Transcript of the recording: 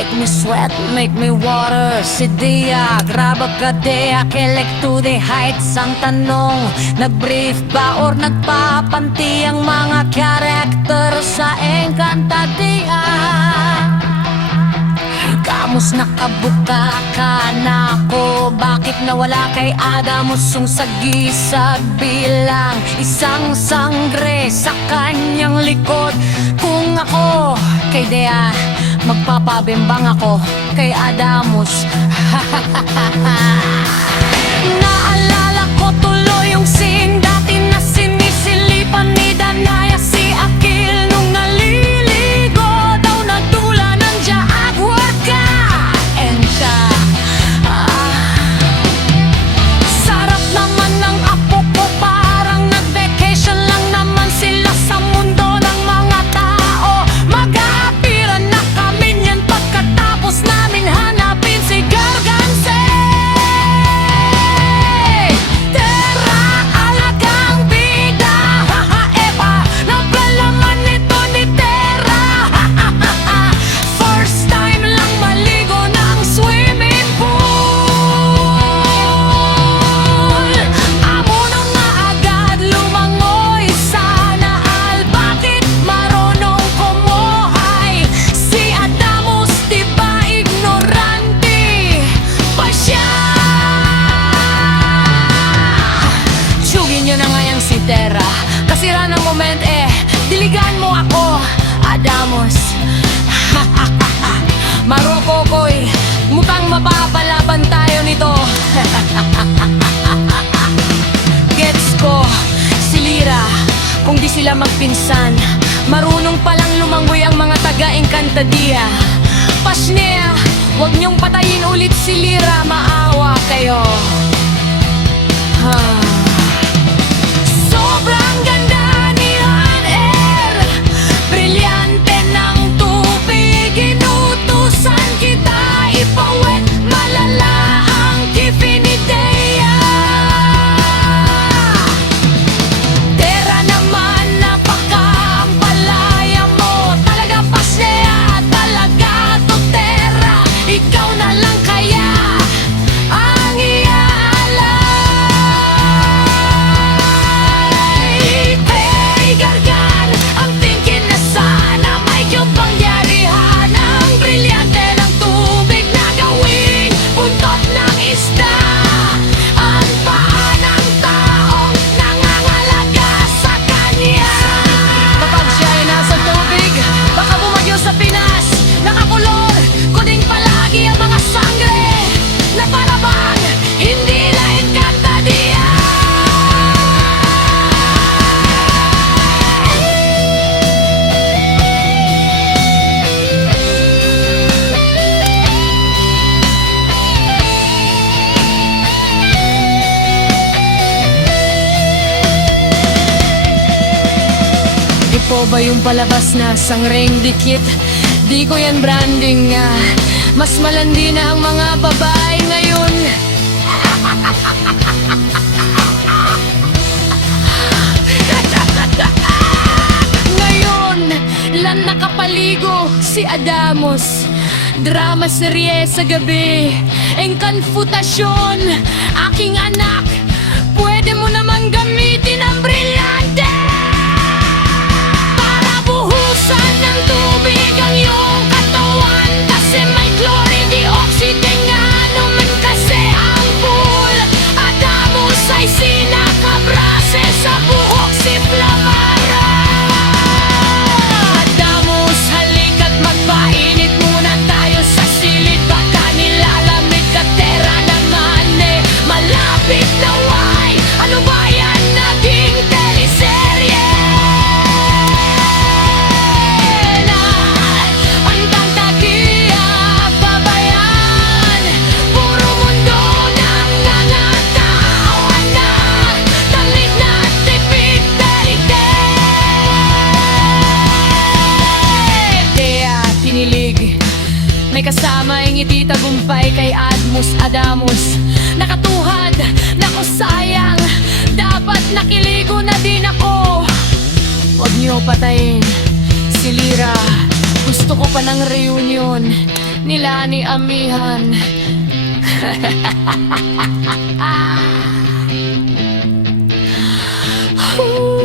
Make me sweat, make me water. Si Dia, graba ka Dea, kelek to the heights. Ang tanong, nag-brief ba or nagpapanti ang mga character sa Encantadia? Kamus nakabuka ka na ako. Bakit nawala kay Adamus yung sagisag bilang isang sangre sa kanyang likod? Kung ako kay Dea, magpapabimbang ako kay Adamus. Naalala ko tuloy yung scene dati na sinisilipan ni Danaya si Akil nung naliligo daw nagdula ng jaguar ka. Enka, sarap naman ng apo ko, parang nag-vacation lang naman sila sa mundo ng mga tao. Mag-aapiran na kami niyan pagkatapos namin hanapin si Garganse. Terra alagang bida, haha Eva, naglalaman nito ni Terra. First time lang maligo ng swimming pool. Amo nung nga agad lumangoy sa naal. Bakit marunong kumuhay si Adamus? Diba ignorante pa siya? Tsugin nyo na ngayang si Terra. Kasira ng moment diligan mo ako, Adamus. Marokokoy, mukhang mapapalaban tayo nito. Gets ko, si Lyra, kung di sila magpinsan, marunong palang lumangoy ang mga taga-Encantadia. Pasnea, huwag niyong patayin ulit si Lyra, maawa kayo. Sobrang ganda ni An-Er, brilyante ng tubig, inutusan kita ipawet, malala ang kifi ni Dea. Terra naman, napaka-ampalaya mo, talaga Pasnea, talaga to Terra, ikaw na lang kaya ang iaalay. Hey Gargan, I'm thinking na sana may kapangyarihan ang brilyante ng tubig na gawing buntot ng isda. Ang paa ng taong nangangalaga sa kanya. Kapag siya ay nasa tubig, baka bumagyo sa Pinas. Nakakulor, kuning palagi ang mga sangre na parabang hindi na Encantadia. Ipo ba yung palabas na sangreng dikit? Di ko yan branding nga. Mas malandi na ang mga babae ngayon. Ngayon, lang nakapaligo si Adamus. Drama serye sa gabi, engkanfutasyon. Aking anak, pwede mo naman gamitin ang brilyante para buhusan ng tubig ang iyong katawan. Kasi may chlorine dioxide nga naman kasi ang pool. Adamus ay sinakabrase sa buhok si Flamara. Adamus, halika't magpainit muna tayo sa silid. Baka nilalamig ka Terra naman malapit na why. Ano ba yan, naging teleserye na ang Encantadia pabayan? Puro mundo ng mga tao, anak, tamig na tipid perite. Dea, tinilig, may kasama ang ngiti tagumpay kay Adamus. Nakatuhad, naku sayang, dapat nakiligo na din ako. Huwag niyo patayin si Lyra, gusto ko pa ng reunion. nila ni Amihan. Ooh.